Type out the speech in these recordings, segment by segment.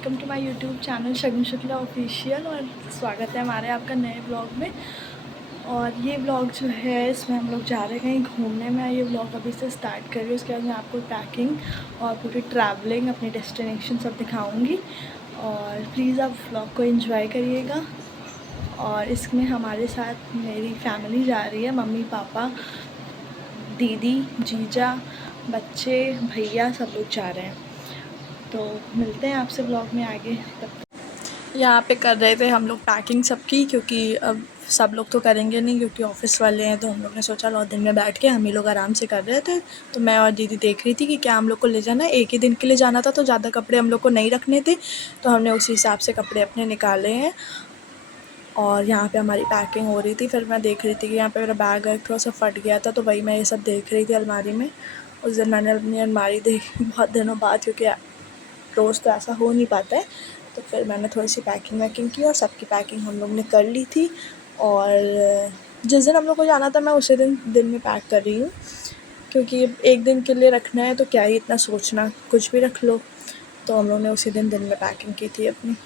Welcome to my YouTube channel Shagun Shukla official. और स्वागत है हमारे आपका नए ब्लॉग में। और ये ब्लॉग जो है इसमें हम लोग जा रहे हैं कहीं घूमने में। ये ब्लॉग अभी से स्टार्ट कर रही हूँ, उसके बाद मैं आपको पैकिंग और पूरी ट्रैवलिंग अपनी डेस्टिनेशन सब दिखाऊँगी। और प्लीज़ आप ब्लॉग को एंजॉय करिएगा। और इसमें हमारे साथ मेरी फैमिली जा रही है, मम्मी पापा दीदी जीजा बच्चे भैया सब लोग जा रहे हैं। तो मिलते हैं आपसे ब्लॉग में आगे। तब यहाँ पे कर रहे थे हम लोग पैकिंग सबकी, क्योंकि अब सब लोग तो करेंगे नहीं क्योंकि ऑफिस वाले हैं। तो हम लोग ने सोचा लो दिन में बैठ के हम ही लोग आराम से कर रहे थे। तो मैं और दीदी देख रही थी कि क्या हम लोग को ले जाना है। एक ही दिन के लिए जाना था तो ज़्यादा कपड़े हम लोग को नहीं रखने थे, तो हमने उसी हिसाब से कपड़े अपने निकाले हैं। और यहाँ पे हमारी पैकिंग हो रही थी। फिर मैं देख रही थी कि यहाँ पे मेरा बैग थोड़ा सा फट गया था, तो वही मैं ये सब देख रही थी अलमारी में। उस दिन मैंने अपनी अलमारी देखी बहुत दिनों बाद, क्योंकि रोज़ तो ऐसा हो नहीं पाता है। तो फिर मैंने थोड़ी सी पैकिंग वैकिंग की और सबकी पैकिंग हम लोग ने कर ली थी। और जिस दिन हम लोग को जाना था मैं उसी दिन में पैक कर रही हूँ, क्योंकि एक दिन के लिए रखना है तो क्या ही इतना सोचना, कुछ भी रख लो। तो हम लोग ने उसी दिन में पैकिंग की थी अपनी।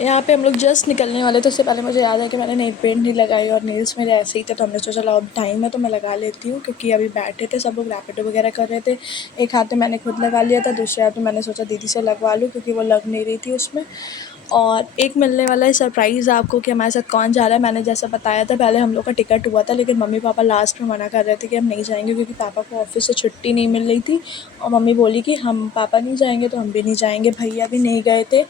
यहाँ पे हम लोग जस्ट निकलने वाले थे। उससे पहले मुझे याद है कि मैंने नेल पेंट नहीं लगाई और नेल्स मेरे ऐसे ही थे, तो हमने सोचा चलो अब टाइम है तो मैं लगा लेती हूँ। क्योंकि अभी बैठे थे सब लोग, रैपिडो वगैरह कर रहे थे। एक हाथ में मैंने खुद लगा लिया था, दूसरे हाथ में मैंने सोचा दीदी से लगवा लूँ क्योंकि वो लग नहीं रही थी उसमें। और एक मिलने वाला है सरप्राइज़ आपको कि हमारे साथ कौन जा रहा है। मैंने जैसा बताया था पहले हम लोग का टिकट हुआ था, लेकिन मम्मी पापा लास्ट में मना कर रहे थे कि हम नहीं जाएंगे, क्योंकि पापा को ऑफिस से छुट्टी नहीं मिल रही थी। और मम्मी बोली कि हम पापा नहीं जाएंगे तो हम भी नहीं जाएंगे। भैया भी नहीं गए थे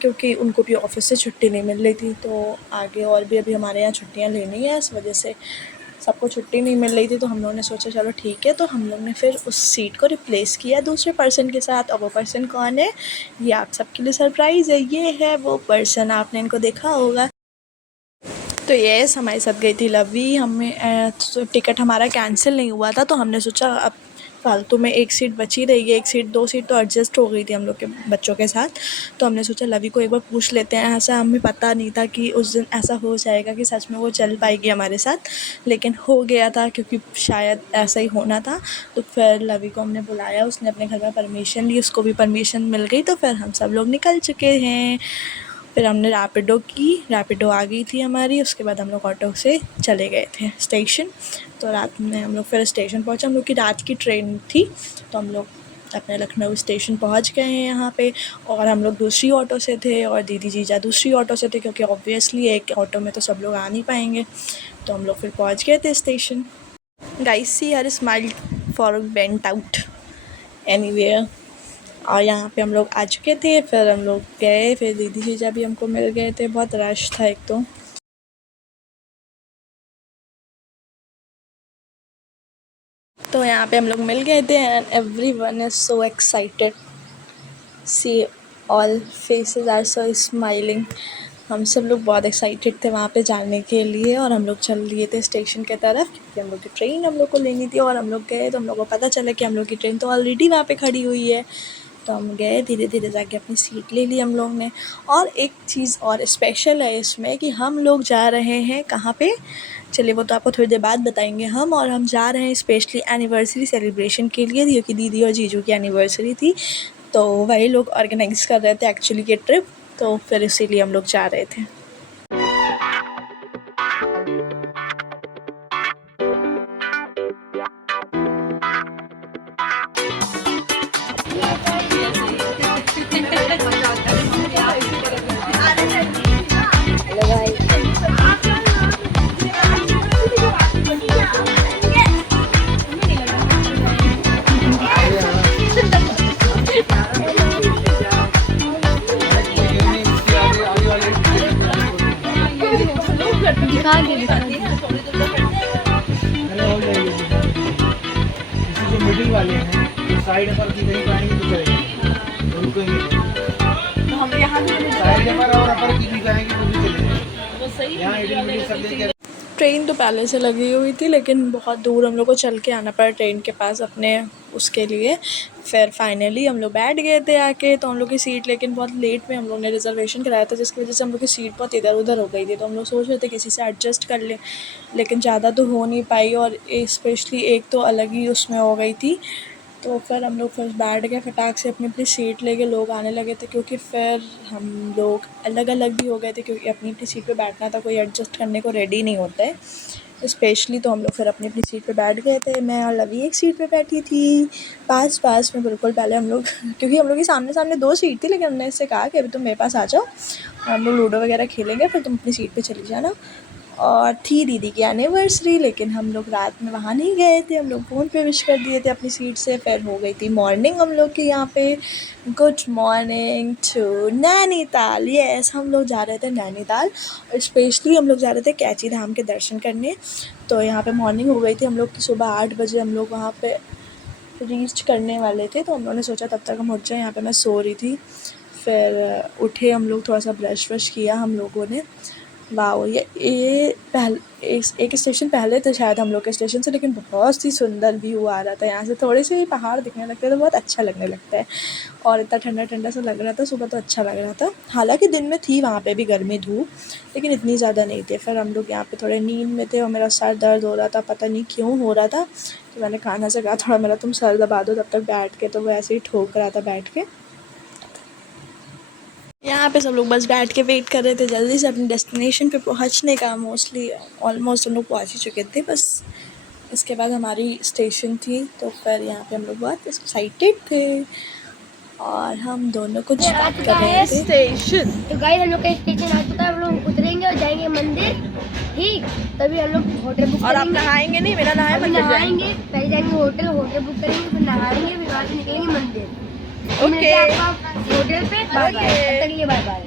क्योंकि उनको भी ऑफिस से छुट्टी नहीं मिल रही थी। तो आगे और भी अभी हमारे यहाँ छुट्टियाँ लेनी है, इस वजह से सबको छुट्टी नहीं मिल रही थी। तो हम लोगों ने सोचा चलो ठीक है। तो हम लोग ने फिर उस सीट को रिप्लेस किया दूसरे पर्सन के साथ। और वो पर्सन कौन है ये आप सबके लिए सरप्राइज़ है। ये है वो पर्सन, आपने इनको देखा होगा। तो यस, हमारे साथ गई थी लवी। हमें टिकट हमारा कैंसिल नहीं हुआ था, तो हमने सोचा अब फालतू में एक सीट बची रही है, एक सीट दो सीट तो एडजस्ट हो गई थी हम लोग के बच्चों के साथ। तो हमने सोचा लवी को एक बार पूछ लेते हैं। ऐसा हमें पता नहीं था कि उस दिन ऐसा हो जाएगा कि सच में वो चल पाएगी हमारे साथ, लेकिन हो गया था क्योंकि शायद ऐसा ही होना था। तो फिर लवी को हमने बुलाया, उसने अपने घर में परमिशन ली, उसको भी परमिशन मिल गई। तो फिर हम सब लोग निकल चुके हैं। फिर हमने रैपिडो की, रैपिडो आ गई थी हमारी। उसके बाद हम लोग ऑटो से चले गए थे स्टेशन। तो रात में हम लोग फिर स्टेशन पहुँचे। हम लोग की रात की ट्रेन थी, तो हम लोग अपने लखनऊ स्टेशन पहुँच गए हैं यहाँ पे। और हम लोग दूसरी ऑटो से थे और दीदी जीजा दूसरी ऑटो से थे, क्योंकि ऑब्वियसली एक ऑटो में तो सब लोग आ नहीं पाएंगे। तो हम लोग फिर पहुँच गए थे station. Guys see her smile for bent out anywhere. और यहाँ पे हम लोग आ चुके थे। फिर हम लोग गए, फिर दीदी जीजा भी हमको मिल गए थे। बहुत रश था एक तो यहाँ पे हम लोग मिल गए थे and everyone is so excited. See all faces are so smiling. हम सब लोग बहुत एक्साइटेड थे वहाँ पे जाने के लिए। और हम लोग चल लिए थे स्टेशन के तरफ, क्योंकि हम लोग की ट्रेन हम लोग को लेनी थी। और हम लोग गए तो हम लोग को पता चला कि हम लोग की ट्रेन तो ऑलरेडी वहाँ पे खड़ी हुई है। तो हम गए, धीरे धीरे जाके अपनी सीट ले ली हम लोग ने। और एक चीज़ और स्पेशल है इसमें कि हम लोग जा रहे हैं कहाँ पे, चलिए वो तो आपको थोड़ी देर बाद बताएंगे हम। और हम जा रहे हैं स्पेशली एनिवर्सरी सेलिब्रेशन के लिए, क्योंकि दीदी और जीजू की एनिवर्सरी थी। तो वही लोग ऑर्गेनाइज़ कर रहे थे एक्चुअली ये ट्रिप, तो फिर इसीलिए हम लोग जा रहे थे। जो मिडिल वाले हैं साइड पर की नहीं पाएंगे तो चलेंगे, रुकेंगे तो हम यहाँ साइड पर और अपर की भी जाएंगे तो भी चलेंगे। वो सही यहाँ मिडिल सब लेके। ट्रेन तो पहले से लगी हुई थी, लेकिन बहुत दूर हम लोग को चल के आना पड़ा ट्रेन के पास अपने उसके लिए। फिर फाइनली हम लोग बैठ गए थे आके। तो हम लोग की सीट लेकिन बहुत लेट में हम लोग ने रिज़र्वेशन कराया था, जिसकी वजह से हम लोग की सीट बहुत इधर उधर हो गई थी। तो हम लोग सोच रहे थे किसी से एडजस्ट कर लें, लेकिन ज़्यादा तो हो नहीं पाई। और स्पेशली एक तो अलग ही उसमें हो गई थी, तो फिर हम लोग फर्स्ट बैठ गए फटाक से अपनी अपनी सीट लेके, लोग आने लगे थे क्योंकि फिर हम लोग अलग अलग भी हो गए थे क्योंकि अपनी अपनी सीट पे बैठना था, कोई एडजस्ट करने को रेडी नहीं होता है स्पेशली। तो हम लोग फिर अपनी अपनी सीट पे बैठ गए थे। मैं और लवी एक सीट पे बैठी थी पास पास में बिल्कुल। पहले हम लोग क्योंकि हम लोग के सामने सामने 2 सीट थी, लेकिन हमने इससे कहा कि अभी तुम मेरे पास आ जाओ, हम लोग लूडो वगैरह खेलेंगे, फिर तुम अपनी सीट पे चली जाना। और थी दीदी की एनिवर्सरी, लेकिन हम लोग रात में वहाँ नहीं गए थे, हम लोग फ़ोन पे विश कर दिए थे अपनी सीट से। फिर हो गई थी मॉर्निंग हम लोग के यहाँ पे। Good morning to Nainital. Yes, हम लोग जा रहे थे नैनीताल और स्पेशली हम लोग जा रहे थे कैची धाम के दर्शन करने। तो यहाँ पे मॉर्निंग हो गई थी हम लोग की, सुबह 8 बजे हम लोग वहाँ पे रीच करने वाले थे। तो हम लोगों ने सोचा तब तक हम उठ जाएँ, यहाँ पे मैं सो रही थी। फिर उठे हम लोग, थोड़ा सा ब्रश व्रश किया हम लोगों ने। वाओ, ये एक स्टेशन पहले थे शायद हम लोग के स्टेशन से, लेकिन बहुत ही सुंदर व्यू आ रहा था यहाँ से। थोड़े से ही पहाड़ दिखने लगते हैं तो बहुत अच्छा लगने लगता है, और इतना ठंडा ठंडा सा लग रहा था सुबह, तो अच्छा लग रहा था। हालांकि दिन में थी वहाँ पे भी गर्मी धूप, लेकिन इतनी ज़्यादा नहीं थी। फिर हम लोग यहाँ पे थोड़े नींद में थे और मेरा सर दर्द हो रहा था, पता नहीं क्यों हो रहा था। तो मैंने खाना से कहा थोड़ा मेरा तुम सर दबा दो तब तक बैठ के, तो वो ऐसे ही ठोक रहा था बैठ के। यहाँ पे सब लोग बस बैठ के वेट कर रहे थे जल्दी से अपनी डेस्टिनेशन पे पहुँचने का। मोस्टली ऑलमोस्ट हम लोग पहुँच ही चुके थे, बस इसके बाद हमारी स्टेशन थी। तो फिर यहाँ पे हम लोग बहुत एक्साइटेड थे और हम दोनों कुछ बात कर रहे थे। स्टेशन तो गाइस हम लोग का स्टेशन आ चुका है, हम लोग उतरेंगे और जाएंगे मंदिर, ठीक। तभी हम लोग होटल बुक और आप करेंगे। नहाएंगे नहीं, बिना नहाए मंदिर नहाएंगे, पहले जाएंगे होटल बुक करेंगे, फिर नहाएंगे, फिर वहाँ से निकलेंगे मंदिर। ओके होटल पे बाय बाय।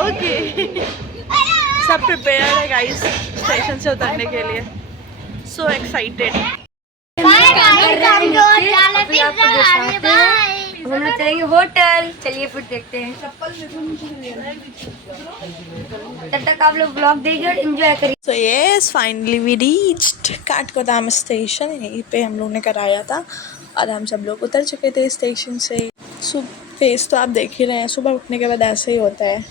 ओके सब प्रिपेयर है गाइस स्टेशन से उतरने के लिए। So excited. हम लोग चलेंगे होटल, चलिए फिर देखते हैं। तब तक आप लोग ब्लॉग देखिए और एंजॉय करिए। So yes, finally we reached Kathgodam station. यहीं पे हम लोग ने कराया था और हम सब लोग उतर चुके थे स्टेशन से। फेस तो आप देख ही रहे हैं, सुबह उठने के बाद ऐसे ही होता है।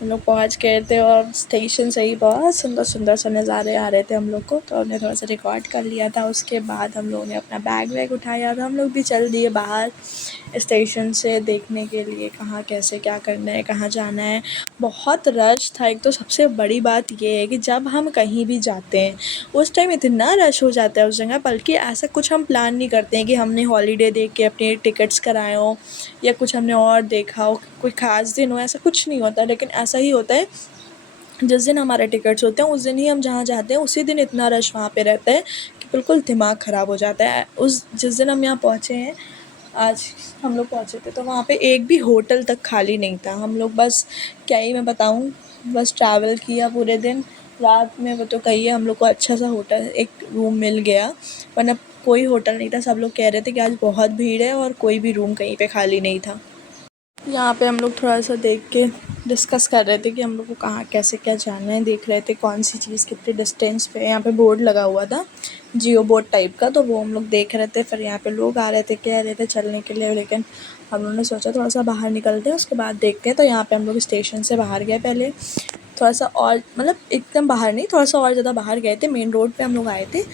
हम लोग पहुंच गए थे और स्टेशन से ही बहुत सुंदर सुंदर से नज़ारे आ रहे थे हम लोग को, तो हमने थोड़ा सा रिकॉर्ड कर लिया था। उसके बाद हम लोगों ने अपना बैग वैग उठाया और हम लोग भी चल दिए बाहर स्टेशन से देखने के लिए कहाँ कैसे क्या करना है, कहाँ जाना है। बहुत रश था। एक तो सबसे बड़ी बात ये है कि जब हम कहीं भी जाते हैं उस टाइम इतना रश हो जाता है उस जगह, बल्कि ऐसा कुछ हम प्लान नहीं करते हैं कि हमने हॉलीडे देख के अपने टिकट्स कराए हों या कुछ हमने और देखा हो, कोई ख़ास दिन हो, ऐसा कुछ नहीं होता। लेकिन ऐसा ही होता है, जिस दिन हमारे टिकट्स होते हैं उस दिन ही हम जहाँ जाते हैं उसी दिन इतना रश वहाँ पे रहता है कि बिल्कुल दिमाग ख़राब हो जाता है। जिस दिन हम यहाँ पहुँचे हैं, आज हम लोग पहुँचे थे, तो वहाँ पे एक भी होटल तक खाली नहीं था। हम लोग बस क्या ही मैं बताऊँ, बस ट्रैवल किया पूरे दिन। रात में वो तो कहिए हम लोग को अच्छा सा होटल एक रूम मिल गया, वरना कोई होटल नहीं था। सब लोग कह रहे थे कि आज बहुत भीड़ है और कोई भी रूम कहीं पे खाली नहीं था। यहाँ पे हम लोग थोड़ा सा देख के डिस्कस कर रहे थे कि हम लोग को कहाँ कैसे क्या जाना है, देख रहे थे कौन सी चीज़ कितने डिस्टेंस पे है। यहाँ पे बोर्ड लगा हुआ था जियो बोर्ड टाइप का, तो वो हम लोग देख रहे थे। फिर यहाँ पे लोग आ रहे थे, कह रहे थे चलने के लिए, लेकिन हम लोगों ने सोचा थोड़ा सा बाहर निकलते हैं उसके बाद देखते हैं। तो यहाँ पे हम लोग स्टेशन से बाहर गए, पहले थोड़ा सा और मतलब एकदम बाहर नहीं, थोड़ा सा और ज़्यादा बाहर गए थे। मेन रोड पर हम लोग आए थे।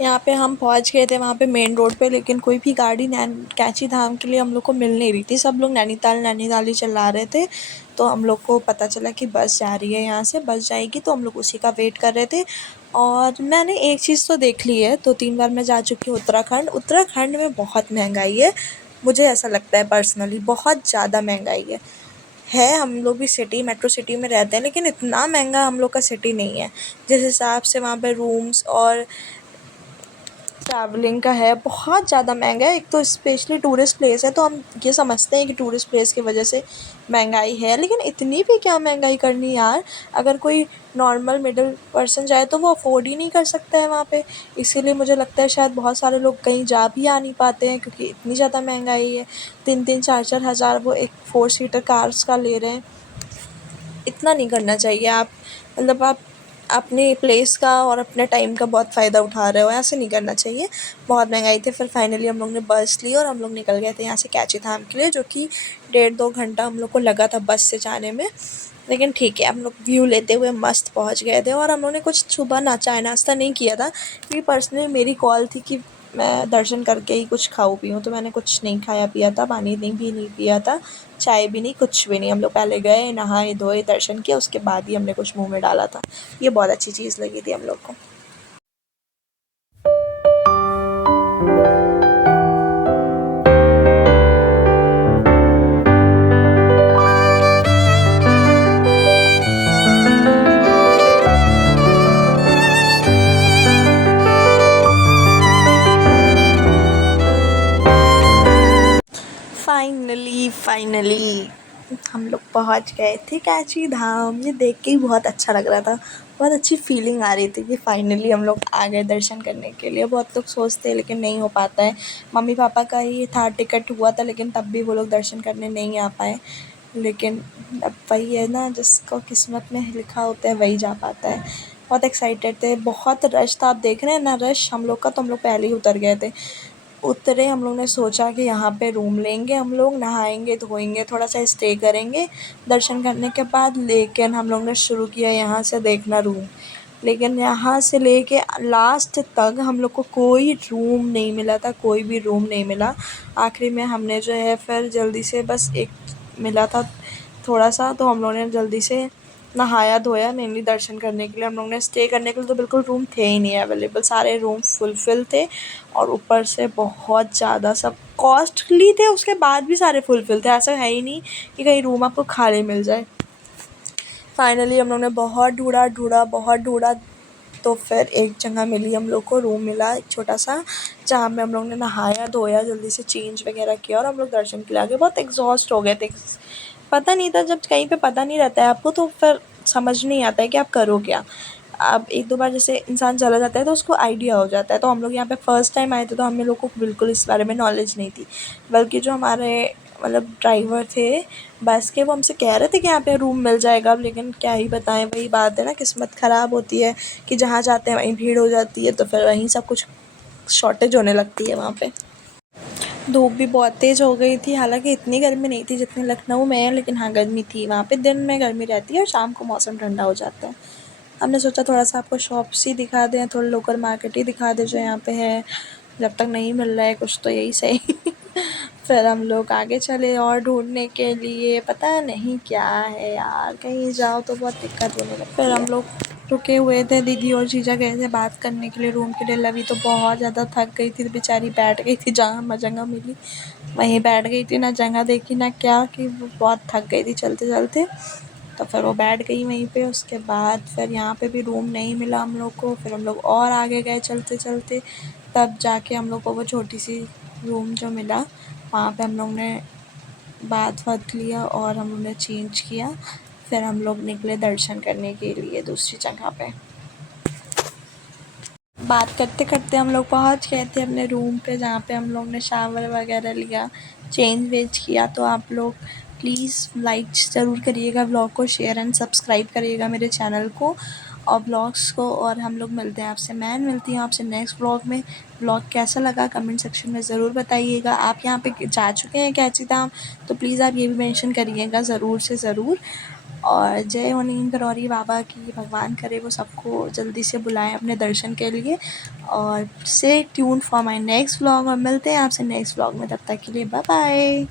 यहाँ पे हम पहुँच गए थे वहाँ पे मेन रोड पे, लेकिन कोई भी गाड़ी कैची धाम के लिए हम लोग को मिल नहीं रही थी। सब लोग नैनीताल ही चला रहे थे। तो हम लोग को पता चला कि बस जा रही है, यहाँ से बस जाएगी, तो हम लोग उसी का वेट कर रहे थे। और मैंने एक चीज़ तो देख ली है, 2-3 बार मैं जा चुकी हूँ उत्तराखंड में बहुत महंगाई है। मुझे ऐसा लगता है पर्सनली बहुत ज़्यादा महंगाई है। हम लोग भी मेट्रो सिटी में रहते हैं, लेकिन इतना महंगा हम लोग का सिटी नहीं है। जिस हिसाब से वहाँ पे रूम्स और ट्रैवलिंग का है, बहुत ज़्यादा महंगा है। एक तो स्पेशली टूरिस्ट प्लेस है, तो हम ये समझते हैं कि टूरिस्ट प्लेस की वजह से महंगाई है, लेकिन इतनी भी क्या महंगाई करनी यार। अगर कोई नॉर्मल मिडिल पर्सन जाए तो वो अफोर्ड ही नहीं कर सकता है वहाँ पे। इसीलिए मुझे लगता है शायद बहुत सारे लोग कहीं जा भी आ नहीं पाते हैं, क्योंकि इतनी ज़्यादा महंगाई है। 3-3, 4-4 हज़ार वो एक 4 सीटर कार्स का ले रहे हैं। इतना नहीं करना चाहिए। आप मतलब अपने प्लेस का और अपने टाइम का बहुत फ़ायदा उठा रहे हो, ऐसे नहीं करना चाहिए। बहुत महंगाई थी। फिर फाइनली हम लोग ने बस ली और हम लोग निकल गए थे यहाँ से कैची धाम के लिए, जो कि 1.5-2 घंटा हम लोग को लगा था बस से जाने में। लेकिन ठीक है, हम लोग व्यू लेते हुए मस्त पहुँच गए थे। और हम लोग ने कुछ सुबह चाय नाश्ता नहीं किया था, क्योंकि पर्सनली मेरी कॉल थी कि मैं दर्शन करके ही कुछ खाऊँ पीऊँ, तो मैंने कुछ नहीं खाया पिया था, पानी भी नहीं पिया था, चाय भी नहीं, कुछ भी नहीं। हम लोग पहले गए, नहाए धोए, दर्शन किया, उसके बाद ही हमने कुछ मुंह में डाला था। ये बहुत अच्छी चीज़ लगी थी हम लोग को। फाइनली हम लोग पहुंच गए थे कैची धाम। ये देख के ही बहुत अच्छा लग रहा था, बहुत अच्छी फीलिंग आ रही थी कि फाइनली हम लोग आ गए दर्शन करने के लिए। बहुत लोग सोचते हैं लेकिन नहीं हो पाता है। मम्मी पापा का ही था, टिकट हुआ था, लेकिन तब भी वो लोग दर्शन करने नहीं आ पाए। लेकिन अब वही है ना, जिसको किस्मत में लिखा होता है वही जा पाता है। बहुत एक्साइटेड थे, बहुत रश था। आप देख रहे हैं ना रश हम लोग का, तो हम लोग पहले ही उतर गए थे। उतरे हम लोग ने सोचा कि यहाँ पे रूम लेंगे, हम लोग नहाएंगे धोएंगे, थोड़ा सा स्टे करेंगे दर्शन करने के बाद। लेकिन हम लोग ने शुरू किया यहाँ से देखना रूम, लेकिन यहाँ से लेके लास्ट तक हम लोग को कोई रूम नहीं मिला था, कोई भी रूम नहीं मिला। आखिरी में हमने जो है फिर जल्दी से बस एक मिला था थोड़ा सा, तो हम लोगों ने जल्दी से नहाया धोया, मेनली दर्शन करने के लिए। हम लोग ने स्टे करने के लिए तो बिल्कुल रूम थे ही नहीं अवेलेबल, सारे रूम फुलफिल थे। और ऊपर से बहुत ज़्यादा सब कॉस्टली थे, उसके बाद भी सारे फुलफिल थे। ऐसा है ही नहीं कि कहीं रूम आपको खाली मिल जाए। फाइनली हम लोग ने बहुत ढूंढा, तो फिर एक जगह मिली हम लोग को, रूम मिला एक छोटा सा, जहाँ में हम लोग ने नहाया धोया, जल्दी से चेंज वगैरह किया और हम लोग दर्शन के लिए आ गए। बहुत एग्जॉस्ट हो गए थे, पता नहीं था, जब कहीं पे पता नहीं रहता है आपको तो फिर समझ नहीं आता है कि आप करो क्या। अब 1-2 बार जैसे इंसान चला जाता है तो उसको आइडिया हो जाता है। तो हम लोग यहाँ पे फ़र्स्ट टाइम आए थे, तो हम लोग को बिल्कुल इस बारे में नॉलेज नहीं थी। बल्कि जो हमारे मतलब ड्राइवर थे बस के, वो हमसे कह रहे थे कि यहाँ पे रूम मिल जाएगा, लेकिन क्या ही बताएं, वही बात है ना, किस्मत ख़राब होती है कि जहाँ जाते हैं वहीं भीड़ हो जाती है, तो फिर वहीं सब कुछ शॉर्टेज होने लगती है वहाँ पे। धूप भी बहुत तेज़ हो गई थी, हालांकि इतनी गर्मी नहीं थी जितनी लखनऊ में है, लेकिन हाँ गर्मी थी वहाँ पे। दिन में गर्मी रहती है और शाम को मौसम ठंडा हो जाता है। हमने सोचा थोड़ा सा आपको शॉप्स ही दिखा दें, थोड़ा लोकल मार्केट ही दिखा दें जो यहाँ पे है, जब तक नहीं मिल रहा है कुछ तो यही सही। फिर हम लोग आगे चले और ढूंढने के लिए, पता नहीं क्या है यार, कहीं जाओ तो बहुत दिक्कत होने लगती है। फिर हम लोग रुके हुए थे, दीदी और जीजा गए थे बात करने के लिए रूम के लिए। लवी तो बहुत ज़्यादा थक गई थी, बेचारी बैठ गई थी, जहाँ जगह मिली वहीं बैठ गई थी, ना जगह देखी ना क्या, कि वो बहुत थक गई थी चलते चलते। तो फिर वो बैठ गई वहीं पे। उसके बाद फिर यहाँ पे भी रूम नहीं मिला हम लोग को। फिर हम लोग और आगे गए चलते चलते, तब जाके हम लोग को वो छोटी सी रूम जो मिला, वहाँ पे हम लोग ने बात लिया और हम लोग ने चेंज किया। फिर हम लोग निकले दर्शन करने के लिए दूसरी जगह पे। बात करते करते हम लोग पहुँच गए थे अपने रूम पे, जहाँ पे हम लोग ने शावर वगैरह लिया, चेंज वेंज किया। तो आप लोग प्लीज़ लाइक ज़रूर करिएगा व्लॉग को, शेयर एंड सब्सक्राइब करिएगा मेरे चैनल को और ब्लॉग्स को। और हम लोग मिलते हैं आपसे, मैं मिलती हूँ आपसे नेक्स्ट व्लॉग में। व्लॉग कैसा लगा कमेंट सेक्शन में ज़रूर बताइएगा। आप यहाँ पे जा चुके हैं कैची धाम तो प्लीज़ आप ये भी मेंशन करिएगा ज़रूर से ज़रूर। और जय हो नीम करौरी बाबा की, भगवान करे वो सबको जल्दी से बुलाएं अपने दर्शन के लिए। और stay tuned for my next vlog, और मिलते हैं आपसे नेक्स्ट व्लॉग में, तब तक के लिए बाय बाय।